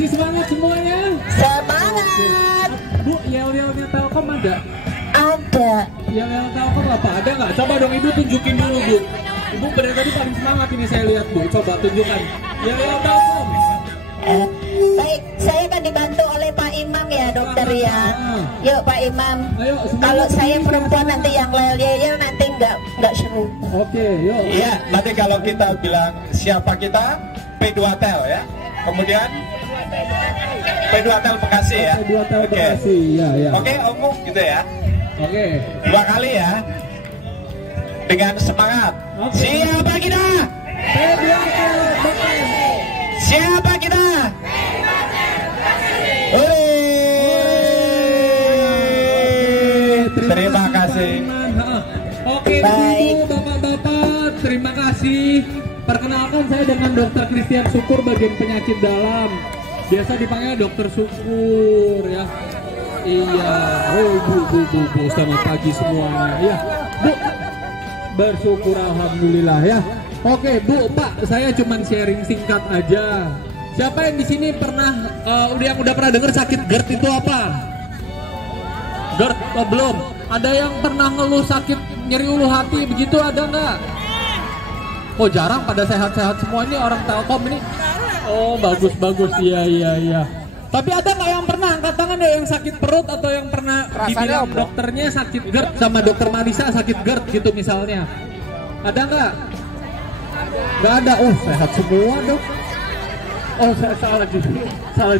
Masih semangat semuanya? Semangat. Bu, yel-yelnya Telkom ada? Ada. Yel-yel Telkom apa? Ada nggak? Coba dong Ibu tunjukin dulu Bu. Ibu dari tadi paling semangat ini saya lihat Bu. Coba tunjukkan. Yel-yel Telkom. Baik, saya akan dibantu oleh Pak Imam ya dokter ya. Yuk Pak Imam. Ayo, kalau saya perempuan nanti yang yel-yel nanti nggak seru. Oke, yuk. Iya, nanti kalau kita bilang siapa kita, P2Tel ya. Kemudian P2Tel Bekasi ya. P2Tel Bekasi, ya, ya. Oke, omong gitu ya. Oke. 2 kali ya. Dengan semangat. Siapa kita? P2Tel Bekasi. Siapa kita? Terima kasih. Oke, Ibu, Bapak-bapak, terima kasih. Perkenalkan saya dengan Dokter Christian Syukur bagian penyakit dalam. Biasa dipanggil Dokter Syukur ya. Iya, Bu, selamat pagi semuanya. Ya, Bu, bersyukur alhamdulillah ya. Oke, Bu, Pak, saya cuman sharing singkat aja. Siapa yang di sini pernah yang udah pernah dengar sakit GERD itu apa? GERD oh, belum? Ada yang pernah ngeluh sakit nyeri ulu hati begitu ada nggak? Oh jarang, pada sehat-sehat semua ini orang Telkom ini. Oh bagus iya. Tapi ada nggak yang pernah angkat tangan ya yang sakit perut atau yang pernah dibilang dokternya sakit GERD sama dokter Marisa sakit GERD gitu misalnya? Ada nggak? Nggak ada. Oh sehat semua dok. Oh saya salah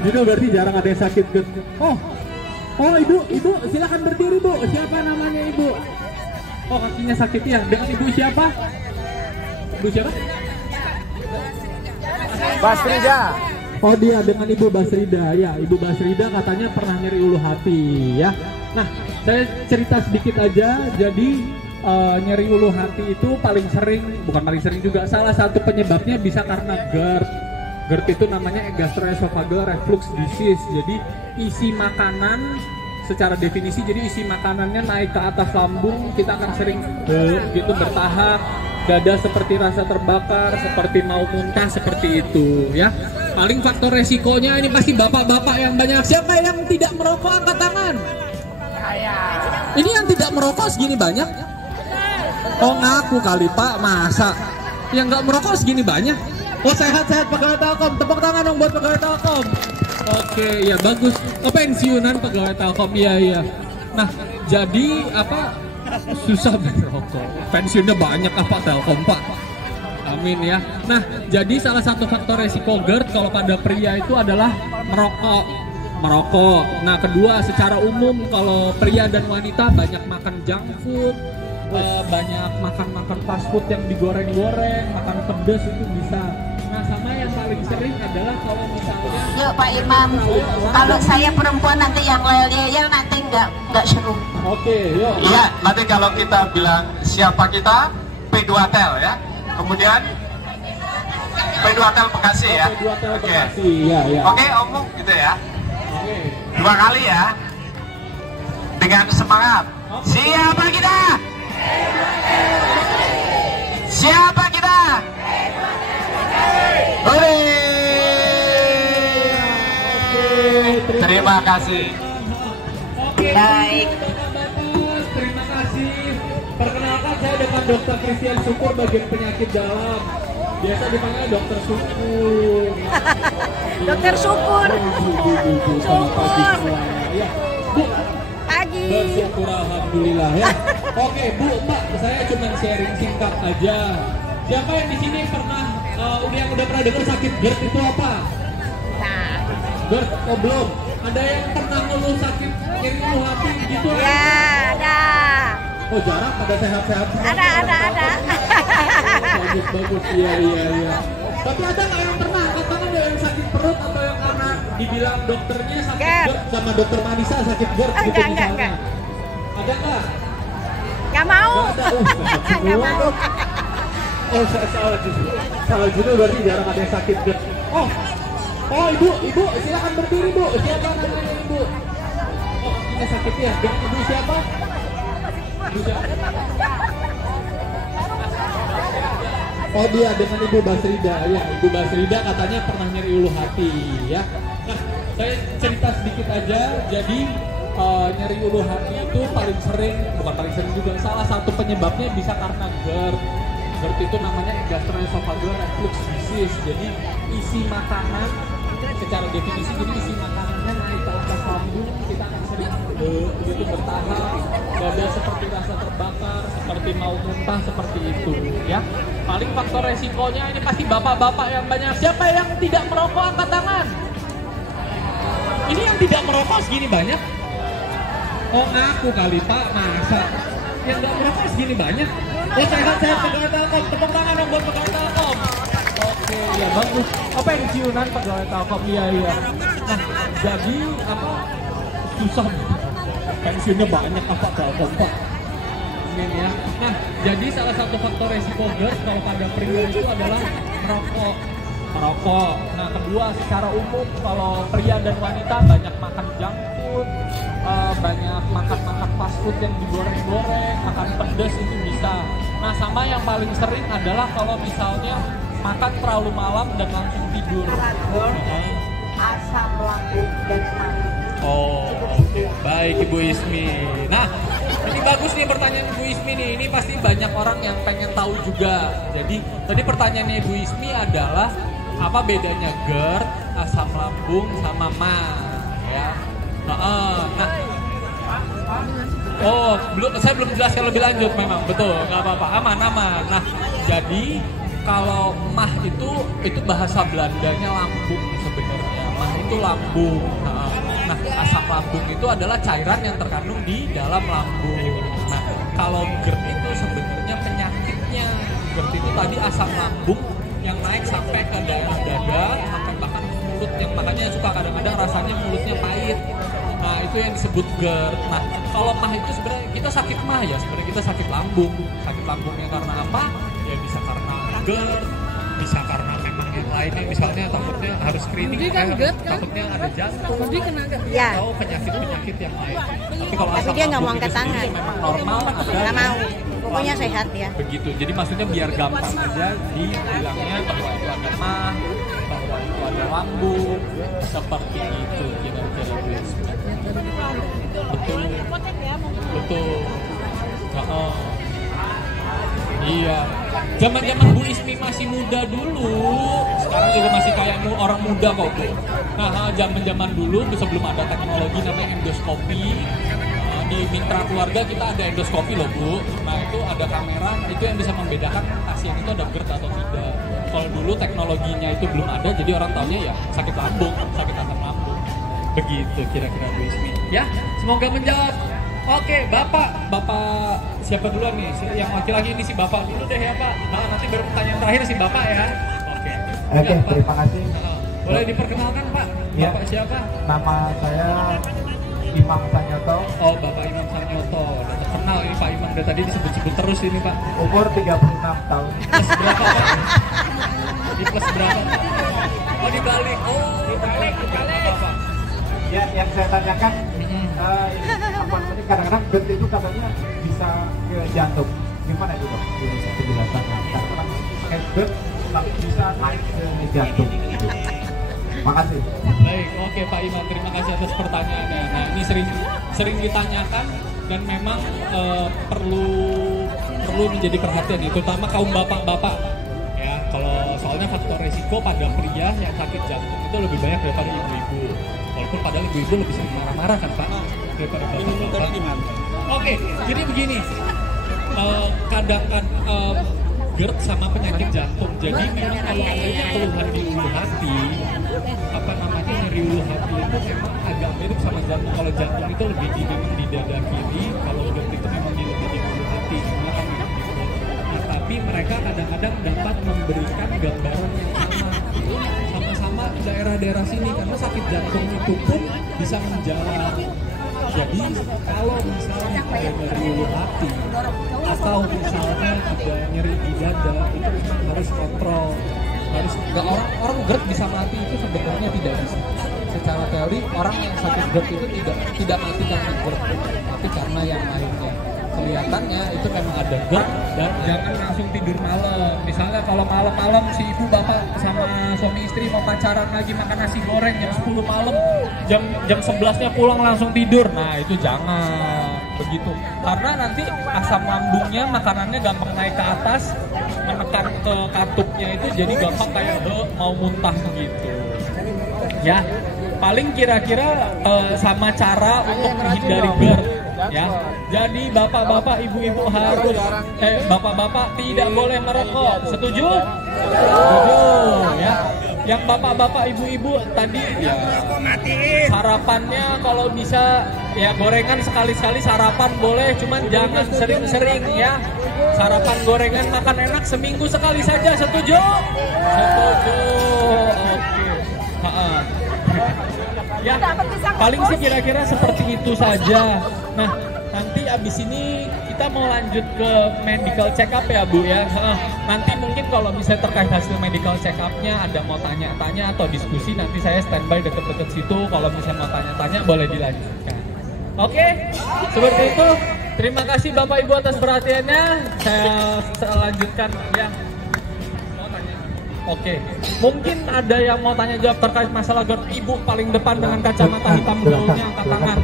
judul berarti jarang ada yang sakit GERD. Oh ibu silakan berdiri Bu. Siapa namanya ibu? Oh kakinya sakit ya. Dengan ibu siapa? Ibu siapa? Basrida. Oh dia dengan Ibu Basrida ya. Ibu Basrida katanya pernah nyeri ulu hati ya. Nah saya cerita sedikit aja. Jadi nyeri ulu hati itu paling sering, bukan paling sering juga, salah satu penyebabnya bisa karena GERD. GERD itu namanya gastroesophageal reflux disease. Jadi isi makanan secara definisi, jadi isi makanannya naik ke atas lambung, kita akan sering gitu bertahap, dada seperti rasa terbakar, seperti mau muntah, seperti itu ya. Paling faktor resikonya ini pasti bapak-bapak yang banyak. Siapa yang tidak merokok angkat tangan? Ini yang tidak merokok segini banyak? Oh ngaku kali Pak, masa? Yang nggak merokok segini banyak? Oh sehat-sehat pegawai Telkom, tepuk tangan dong buat pegawai Telkom. Oke, ya bagus. Oh pensiunan pegawai Telkom, iya. Nah, jadi apa? Susah merokok. Pensiunnya banyak apa Telkom Pak? Amin ya. Nah, jadi salah satu faktor resiko GERD kalau pada pria itu adalah merokok. Nah, kedua secara umum kalau pria dan wanita banyak makan junk food, banyak makan fast food yang digoreng-goreng, makan pedas itu bisa. Nah sama yang paling sering adalah kalau misalnya. Yuk Pak Imam, kalau saya perempuan nanti yang yel-yel nanti nggak seru. Oke, yuk. Iya, nanti kalau kita bilang siapa kita, P2Tel ya. Kemudian P2Tel Bekasi ya. P2Tel Oke. Bekasi, ya. Oke, omong gitu ya. Oke. 2 kali ya. Dengan semangat. Siapa kita? Siapa kita? Terima kasih. Oke, Baik. terima kasih. Perkenalkan saya dengan Dokter Christian Syukur bagian penyakit dalam. Biasa dipanggil Dokter Syukur. Dokter Syukur. Bu, selamat pagi semuanya. Ya, Bu. Pagi. Bersyukur alhamdulillah ya. Oke, Bu, Mbak, saya cuma sharing singkat aja. Siapa yang di sini pernah yang udah pernah dengar sakit GERD itu apa? Nah, GERD oh belum? Ada yang pernah ngeluh sakit nyeri ulu hati gitu? ya ada. Oh jarang, pada sehat-sehat semua. Ada. Bagus, iya. Tapi ada nggak yang pernah angkat tangan ada yang sakit perut atau yang karena dibilang dokternya sakit GERD sama dokter Marisa sakit GERD gitu misalnya? Enggak. Ada nggak? Nggak mau. Nggak mau. Oh salah judul berarti jarang ada yang sakit GERD. Oh ibu silakan berdiri Bu. Siapa namanya ibu? Oh ini sakit ya. Ibu siapa? Ibu siapa? Oh dia dengan Ibu Basrida ya. Ibu Basrida katanya pernah nyeri ulu hati ya. Nah Saya cerita sedikit aja. Jadi nyeri ulu hati itu bukan paling sering juga, salah satu penyebabnya bisa karena GERD. GERD itu namanya gastroesophageal reflux disease. Jadi isi makanan, secara definisi, jadi isi makanannya naik ke atas lambung, kita akan sering begitu bertahap, dada seperti rasa terbakar, seperti mau muntah, seperti itu ya. Paling faktor resikonya ini pasti bapak-bapak yang banyak. Siapa yang tidak merokok angkat tangan? Ini yang tidak merokok segini banyak? Oh ngaku kali Pak, masa? Yang nggak merokok segini banyak? Oh sehat-sehat pegawai Telkom, tepuk tangan dong buat pegawai Telkom. Oke, ya bagus. Oh pensiunan pegawai Telkom, iya. Nah, jadi apa? Susah. Pensiunnya banyak apa Telkom Pak? Ini ya. Nah, jadi salah satu faktor resiko GERD kalau pada pria itu adalah merokok. Nah, kedua secara umum kalau pria dan wanita banyak makan junk food, banyak makan fast food yang digoreng-goreng, makan pedas itu bisa. Nah, sama yang paling sering adalah kalau misalnya makan terlalu malam dan langsung tidur. Asam lambung dan mah. Oh, oke. Baik Ibu Ismi. Nah, ini bagus nih pertanyaan Ibu Ismi nih. Ini pasti banyak orang yang pengen tahu juga. Jadi, tadi pertanyaannya Ibu Ismi adalah apa bedanya GERD, asam lambung sama MAH, ya. Saya belum jelaskan lebih lanjut memang, betul, nggak apa-apa, aman. Nah, jadi kalau MAH itu bahasa Belandanya lambung sebenarnya. MAH itu lambung. Nah, asam lambung itu adalah cairan yang terkandung di dalam lambung. Nah, kalau GERD itu sebenarnya penyakitnya. GERD itu tadi asam lambung yang naik sampai ke daerah dada, sampai bahkan mulut, yang makanya suka kadang-kadang rasanya mulutnya pahit. Nah, itu yang disebut GERD. Nah, kalau MAH itu sebenarnya kita sakit MAH ya, sebenarnya kita sakit lambung. Sakit lambungnya karena apa? Ya bisa karena GERD, bisa karena memang yang lainnya, misalnya takutnya harus screening, takutnya ada jantung, atau penyakit-penyakit yang lain. Tapi kalau Tapi dia nggak mau angkat tangan. memang normal, Nggak mau. Pokoknya sehat ya. Begitu. Jadi maksudnya biar gampang aja dibilangnya bahwa itu ada MAH, bahwa itu ada lambung, seperti itu kira-kira. Betul. Iya. Zaman-zaman Bu Ismi masih muda dulu. Sekarang juga masih kayak orang muda kok, Bu. Nah, zaman-zaman dulu sebelum ada teknologi namanya endoskopi. Di mitra keluarga kita ada endoskopi loh Bu. Nah itu ada kamera, itu yang bisa membedakan pasien itu ada GERD atau tidak. Kalau dulu teknologinya itu belum ada, jadi orang taunya ya sakit lambung, sakit asam lambung. Begitu kira-kira Bu Ismi. Ya, semoga menjawab. Oke, Bapak siapa duluan nih? Yang laki-laki ini si Bapak dulu deh ya Pak. Nah, nanti baru pertanyaan terakhir si Bapak ya. Oke, ya, terima kasih. Boleh diperkenalkan Pak? Ya. Bapak siapa? Nama saya Imam Sanyoto. Oh, Bapak Imam Sanyoto. Udah terkenal ini Pak Imam, dari tadi disebut-sebut terus ini Pak. Umur 36 tahun. Plus berapa Pak? Di plus berapa? Oh dibalik. Apa? Ya, yang saya tanyakan, ini kadang-kadang GERD itu katanya bisa ke jantung. Gimana itu Dok? Bisa penjelasannya. Kadang-kadang GERD tapi bisa naik ke jantung. Makasih. Baik, oke Pak Imam, terima kasih atas pertanyaannya. Nah ini sering ditanyakan dan memang perlu menjadi perhatian, terutama kaum bapak-bapak. Ya, kalau soalnya faktor resiko pada pria yang sakit jantung itu lebih banyak daripada ibu-ibu. Walaupun padahal ibu-ibu lebih sering marah-marah kan Pak daripada bapak-bapak. Oke, jadi begini, kadang-kadang GERD sama penyakit jantung. Jadi memang kalau adanya keluhan di ulu hati, nyeri ulu hati itu memang agak mirip sama jantung. Kalau jantung itu lebih memang di dada kiri, kalau GERD itu memang lebih di ulu hati. Cuma kan memang gitu. Nah, tapi mereka kadang-kadang dapat memberikan gambaran yang sama daerah-daerah sini, karena sakit jantung itu pun bisa menjalar. Jadi kalau misalnya ada nyeri ulu hati atau misalnya ada nyeri di dada, itu memang harus kontrol. Orang GERD bisa mati itu sebenarnya tidak bisa. Secara teori orang yang sakit GERD itu tidak mati karena GERD, tapi karena yang lainnya. kelihatannya itu memang ada GERD, dan jangan langsung tidur malam. Misalnya kalau malam-malam si ibu bapak sama suami istri mau pacaran lagi makan nasi goreng jam 10 malam, jam 11-nya pulang langsung tidur. Nah itu jangan begitu, karena nanti asam lambungnya, makanannya gampang naik ke atas, menekan ke katupnya itu jadi gampang kayak mau muntah gitu ya. Paling kira-kira sama cara untuk menghindari GERD ya. Jadi bapak-bapak, ibu-ibu harus bapak-bapak tidak boleh merokok. Setuju? Setuju ya. Yang bapak-bapak, ibu-ibu tadi ya, sarapannya kalau bisa ya gorengan sekali-sekali sarapan boleh, cuman jangan sering-sering ya. Sarapan gorengan makan enak seminggu sekali saja. Setuju? Setuju. Oke. Ya, paling sih kira-kira seperti itu saja. Nah, nanti abis ini kita mau lanjut ke medical check up ya Bu ya. Nanti mungkin kalau bisa terkait hasil medical check up-nya ada mau tanya-tanya atau diskusi, nanti saya standby deket-deket situ. Kalau misalnya mau tanya-tanya boleh dilanjutkan. Oke, seperti itu. Terima kasih Bapak Ibu atas perhatiannya. Saya lanjutkan ya. Oke, mungkin ada yang mau tanya jawab terkait masalah GERD. Ibu paling depan dengan kacamata hitam gaulnya, angkat tangan.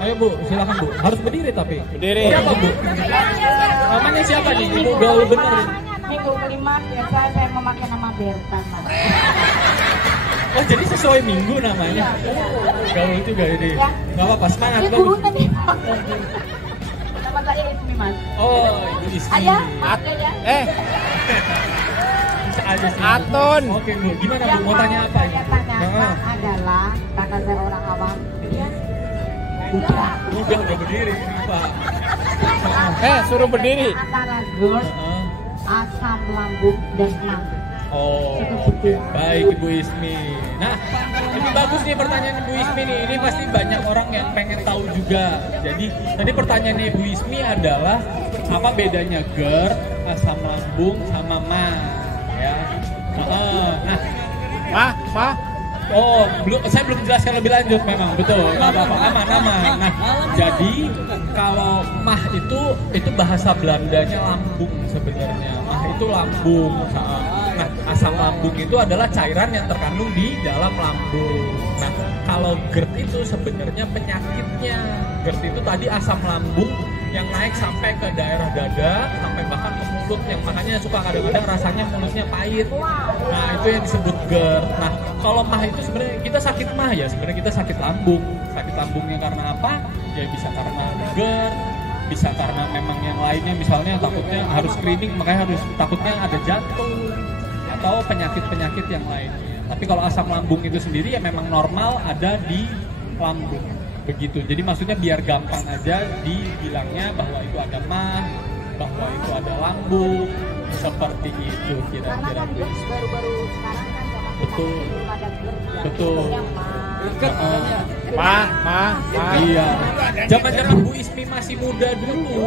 Ayo Bu, silakan Bu. Harus berdiri tapi. Berdiri. Siapa Bu? Namanya siapa nih? Ibu gaul bener. Minggu kelima biasa saya memakai nama Bertan. Oh jadi sesuai minggu namanya. Gaul juga ini. Gak apa-apa, semangat. Ibu tadi. Nama saya Ismi Mas. Oh, Ibu Ismi. Ayah, Mas ya. Aja sih. Atun. Oke Bu, gimana Bu? Mau tanya apa ini? Yang saya tanyakan adalah, karena saya orang awam, udah berdiri Pak. Suruh berdiri. Antara GERD, asam lambung dan mah. Oh, oke. Baik Ibu Ismi. Nah, ini bagus nih pertanyaan Ibu Ismi nih. Ini pasti banyak orang yang pengen tahu juga. Jadi, tadi pertanyaan Ibu Ismi adalah apa bedanya GERD, asam lambung sama mah? Ya. Nah, Ma. oh, saya belum jelaskan lebih lanjut memang, betul. Nggak apa-apa, aman. Nah, jadi kalau mah itu bahasa Belandanya lambung sebenarnya. Mah itu lambung. Nah, asam lambung itu adalah cairan yang terkandung di dalam lambung. Nah, kalau GERD itu sebenarnya penyakitnya. GERD itu tadi asam lambung yang naik sampai ke daerah dada, sampai bahkan ke mulut, yang makanya suka kadang-kadang rasanya mulutnya pahit. Nah, itu yang disebut GERD. Nah, kalau mah itu sebenarnya kita sakit mah ya, sebenarnya kita sakit lambung. Sakit lambungnya karena apa? Ya bisa karena GERD, bisa karena memang yang lainnya, misalnya takutnya harus screening, makanya takutnya ada jantung atau penyakit-penyakit yang lainnya. Tapi kalau asam lambung itu sendiri ya memang normal ada di lambung. Begitu, jadi maksudnya biar gampang aja dibilangnya bahwa itu ada mah, bahwa itu ada lambung, seperti itu kira-kira. Karena kan baru-baru sekarang kan betul, betul. Iya. Jangan-jangan Bu Ismi masih muda dulu.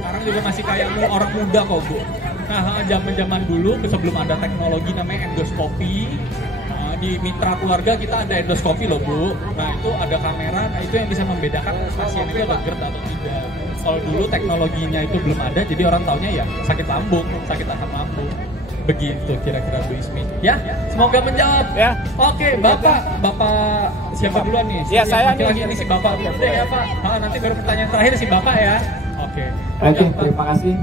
Sekarang juga masih kayak orang muda kok Bu. Nah, zaman-zaman dulu sebelum ada teknologi namanya endoskopi. Di mitra keluarga kita ada endoskopi loh Bu. Nah itu ada kamera, nah itu yang bisa membedakan pasien itu ada GERD atau tidak. Kalau dulu teknologinya itu belum ada, jadi orang taunya ya sakit lambung, sakit asam lambung. Begitu kira-kira Bu Ismi. Ya, semoga menjawab. Ya. Oke, Bapak siapa duluan nih? Ya saya lagi ini si Bapak. Udah ya Pak. Nanti baru pertanyaan terakhir si Bapak ya. Oke. Oke, terima kasih.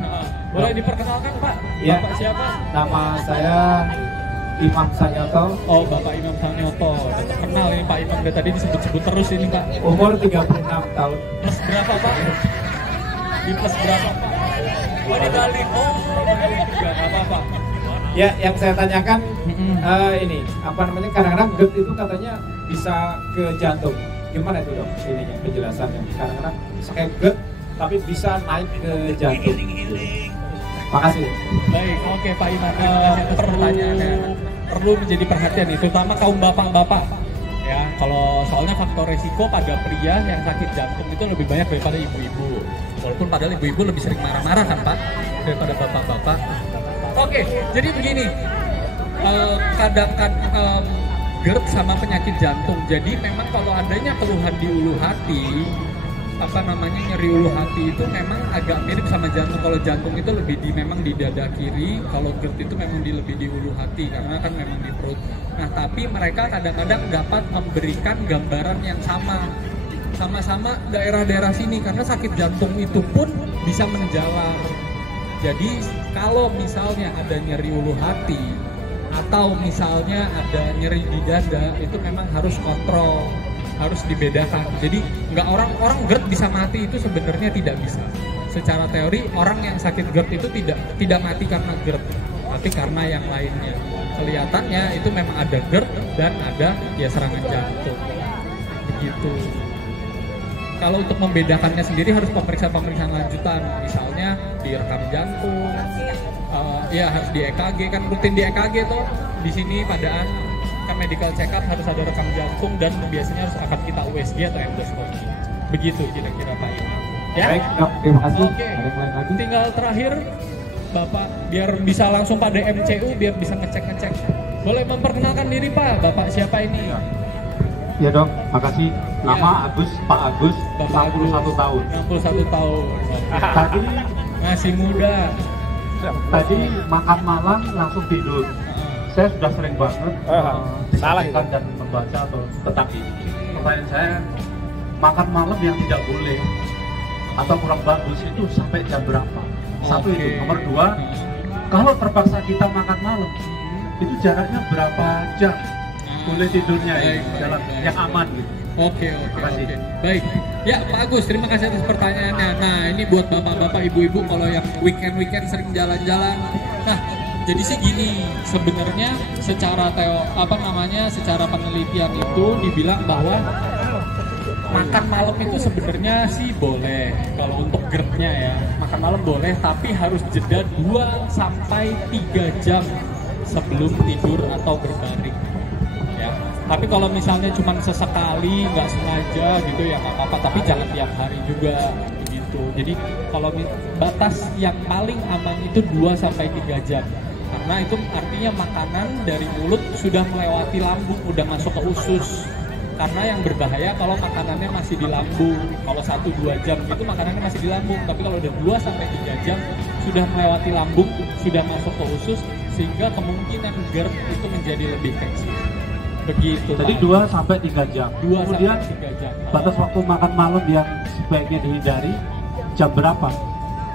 Boleh diperkenalkan Pak? Ya. Bapak siapa? Nama saya Imam Sanyoto. Oh, Bapak Imam Sanyoto. Kenal ini Pak Imam, dari tadi disebut-sebut terus ini Pak. Umur 36 tahun. Plus berapa Pak? Di plus berapa Pak? Oh, dibalik. Oh, dibalik juga. Gak apa-apa. Ya, yang saya tanyakan ini, apa namanya, kadang-kadang GERD itu katanya bisa ke jantung. Gimana itu dok? Ininya penjelasannya. Kadang-kadang sakit GERD tapi bisa naik ke jantung. Makasih. Baik, oke Pak Imam. Perlu menjadi perhatian itu, terutama kaum bapak-bapak. Ya, kalau soalnya faktor resiko pada pria yang sakit jantung itu lebih banyak daripada ibu-ibu. Walaupun padahal ibu-ibu lebih sering marah-marah kan Pak daripada bapak-bapak. Oke, jadi begini. Kadang-kadang GERD sama penyakit jantung. Jadi memang kalau adanya keluhan di ulu hati nyeri ulu hati itu memang agak mirip sama jantung. Kalau jantung itu lebih memang di dada kiri, kalau GERD itu memang lebih di ulu hati karena kan memang di perut. Nah, tapi mereka kadang-kadang dapat memberikan gambaran yang sama-sama daerah-daerah sini karena sakit jantung itu pun bisa menjalar. Jadi kalau misalnya ada nyeri ulu hati atau misalnya ada nyeri di dada, itu memang harus kontrol, harus dibedakan. Jadi nggak orang GERD bisa mati itu sebenarnya tidak bisa. Secara teori orang yang sakit GERD itu tidak mati karena GERD, tapi karena yang lainnya. Kelihatannya itu memang ada GERD dan ada ya serangan jantung. Begitu. Kalau untuk membedakannya sendiri harus pemeriksaan lanjutan, misalnya direkam jantung, ya harus di EKG, kan rutin di EKG tuh di sini padaan kan medical check up harus ada rekam jantung dan biasanya harus akan kita USG atau endoskopi. Begitu kira-kira Pak. Ya. Baik, Dok, terima kasih. Oke. Ada yang lain lagi? Tinggal terakhir Bapak biar bisa langsung pada MCU biar bisa ngecek. Boleh memperkenalkan diri Pak, Bapak siapa ini? Ya Dok, makasih. Nama Agus, Pak Agus, Bapak 61 tahun. 61 tahun. Oke. Tadi Masih muda. makan malam langsung tidur. Saya sudah sering banget salah disampaikan dan membaca tentang ini. Pertanyaan saya, makan malam yang tidak boleh atau kurang bagus itu sampai jam berapa? Satu Oke. itu. Nomor dua, kalau terpaksa kita makan malam, itu jaraknya berapa jam boleh tidurnya ya, Baik, dalam baik. yang aman gitu. Oke. kasih. Baik. Ya Pak Agus, terima kasih atas pertanyaannya. Nah, ini buat bapak-bapak, ibu-ibu kalau yang weekend sering jalan-jalan. Nah, jadi sih gini, sebenarnya secara secara penelitian itu dibilang bahwa makan malam itu sebenarnya sih boleh. Kalau untuk GERD-nya ya, makan malam boleh, tapi harus jeda 2 sampai 3 jam sebelum tidur atau berbaring. Ya. Tapi kalau misalnya cuma sesekali nggak sengaja gitu ya nggak apa-apa, tapi jangan tiap hari juga gitu. Jadi kalau batas yang paling aman itu 2 sampai 3 jam. Karena itu artinya makanan dari mulut sudah melewati lambung, udah masuk ke usus. Karena yang berbahaya kalau makanannya masih di lambung. Kalau 1-2 jam gitu makanannya masih di lambung, tapi kalau udah 2 sampai 3 jam sudah melewati lambung, sudah masuk ke usus, sehingga kemungkinan GERD itu menjadi lebih kecil. Begitu. Jadi Pak. 2 sampai 3 jam. 2 Kemudian sampai 3 jam. batas waktu makan malam yang sebaiknya dihindari jam berapa?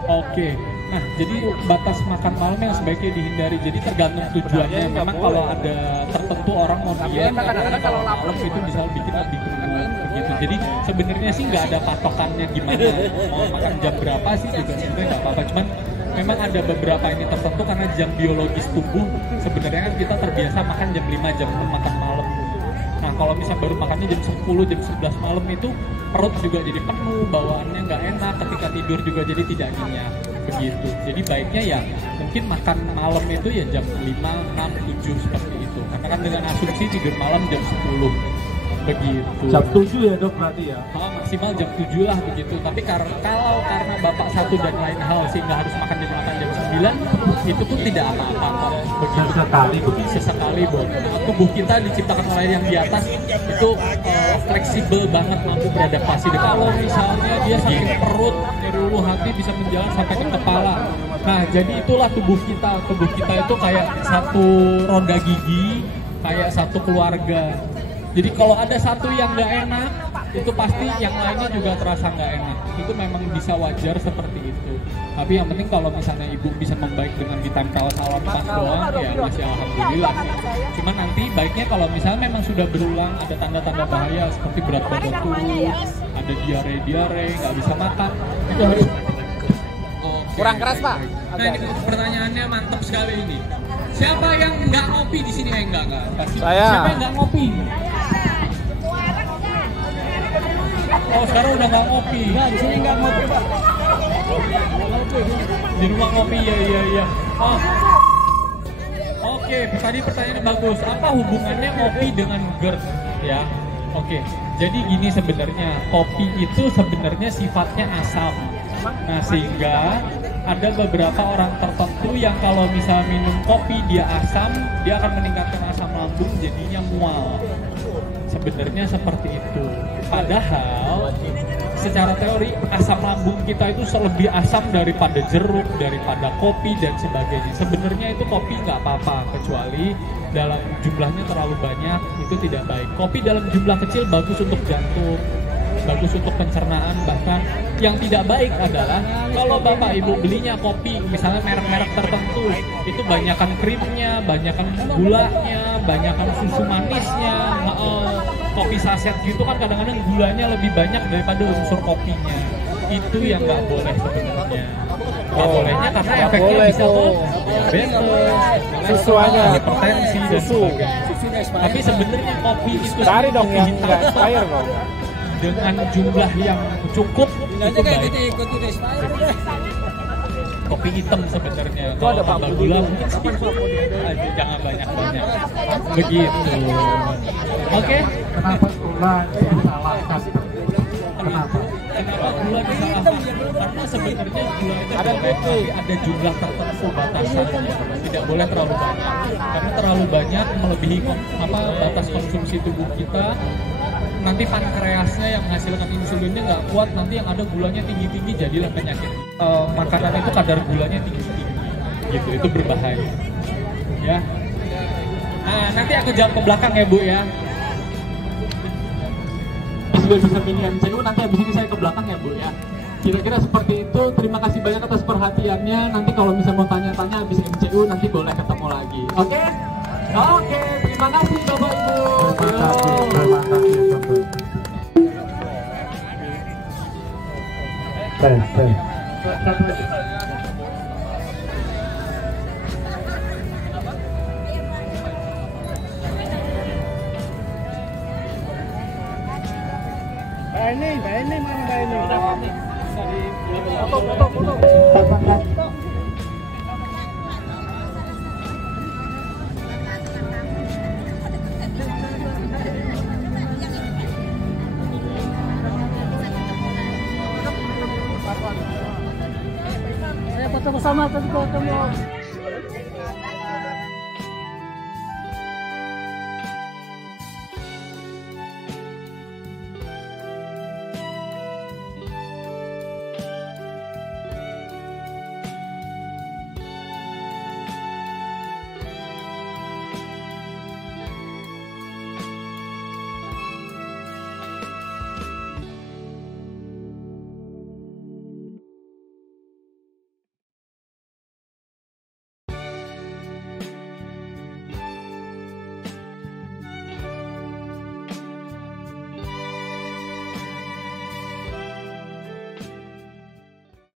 Oke. Nah, jadi batas makan malam yang sebaiknya dihindari. Jadi tergantung tujuannya. Memang kalau ada tertentu orang mau diet, kadang-kadang kalau malam itu bisa bikin lebih gemuk begitu. Jadi sebenarnya sih nggak ada patokannya gimana. Mau makan jam berapa sih juga sebenarnya nggak apa-apa. Cuman memang ada beberapa ini tertentu karena jam biologis tubuh sebenarnya kan kita terbiasa makan jam 5 jam 6 makan malam. Nah kalau misalnya baru makannya jam 10, jam 11 malam itu perut juga jadi penuh, bawaannya nggak enak, ketika tidur juga jadi tidak nyenyak begitu. Jadi baiknya ya mungkin makan malam itu ya jam 5, 6, 7 seperti itu. Karena kan dengan asumsi tidur malam jam 10 begitu. Jam 7 ya Dok berarti ya? Maksimal jam 7 lah begitu. Tapi karena Bapak satu dan lain hal sehingga harus makan jam 8, jam 9 itu pun tidak apa-apa begitu. Sesekali begitu. Sesekali tubuh kita diciptakan oleh yang di atas itu fleksibel banget, mampu beradaptasi. Kalau misalnya dia sakit perut, dari ulu hati bisa menjalar sampai ke kepala. Nah jadi itulah tubuh kita itu kayak satu roda gigi, kayak satu keluarga. Jadi kalau ada satu yang nggak enak, itu pasti yang lainnya juga terasa nggak enak. Itu memang bisa wajar seperti itu. Tapi yang penting kalau misalnya ibu bisa membaik dengan ditempel salon pas doang, ya masih alhamdulillah. Cuma nanti baiknya kalau misalnya memang sudah berulang ada tanda-tanda bahaya seperti berat badan turun, ada diare, nggak bisa makan, itu harus Kurang keras, Pak. Nah ini pertanyaannya mantap sekali ini. Siapa yang nggak ngopi di sini? Enggak. Pasti. Saya. Siapa yang nggak ngopi? Oh sekarang udah nggak ngopi. Nggak, di sini nggak ngopi Pak. Di rumah ngopi ya. Oh. Oke, tadi pertanyaannya bagus. Apa hubungannya ngopi dengan GERD? Ya. Oke. Jadi gini sebenarnya kopi itu sebenarnya sifatnya asam. Nah sehingga ada beberapa orang tertentu yang kalau misal minum kopi dia asam, dia akan meningkatkan asam lambung jadinya mual. Sebenarnya seperti itu. Padahal secara teori asam lambung kita itu lebih asam daripada jeruk, daripada kopi dan sebagainya. Sebenarnya itu kopi nggak apa-apa, kecuali dalam jumlahnya terlalu banyak itu tidak baik. Kopi dalam jumlah kecil bagus untuk jantung, bagus untuk pencernaan. Bahkan yang tidak baik adalah kalau bapak ibu belinya kopi misalnya merek-merek tertentu, itu banyakan krimnya, banyakan gulanya, banyakan susu manisnya. Kopi saset gitu kan kadang-kadang gulanya lebih banyak daripada unsur kopinya. Itu yang nggak boleh sebenarnya. Nggak bolehnya karena efeknya bisa tuh diabetes, Sesuanya. hipertensi dan sebagainya. Tapi sebenarnya kopi itu Cari dong kopi yang hitam nggak expired dong. dengan jumlah yang cukup itu baik. Kopi hitam sebenarnya. Kalau ada tambah gula mungkin jangan banyak-banyak. Begitu. Oke. Kenapa gula disalahkan? Kenapa? Kenapa gula disalahkan? Karena sebenarnya gula itu ada jumlah tertentu batasannya. Tidak boleh terlalu banyak. Karena terlalu banyak melebihi batas konsumsi tubuh kita. Nanti pankreasnya yang menghasilkan insulinnya nggak kuat, nanti yang ada gulanya tinggi-tinggi, jadilah penyakit. Makanan itu kadar gulanya tinggi-tinggi, gitu, itu berbahaya. Ya. Nah, nanti aku jawab ke belakang ya Bu ya. Sudah bisa pilih MCU, nanti habis ini saya ke belakang ya Bu ya. Kira-kira seperti itu. Terima kasih banyak atas perhatiannya. Nanti kalau misalnya mau tanya-tanya habis MCU nanti boleh ketemu lagi. Oke? Oke, terima kasih Bapak Ibu. Terima kasih. Mbak ini mana Mbak ini? Saya foto bersama, tapi foto mau.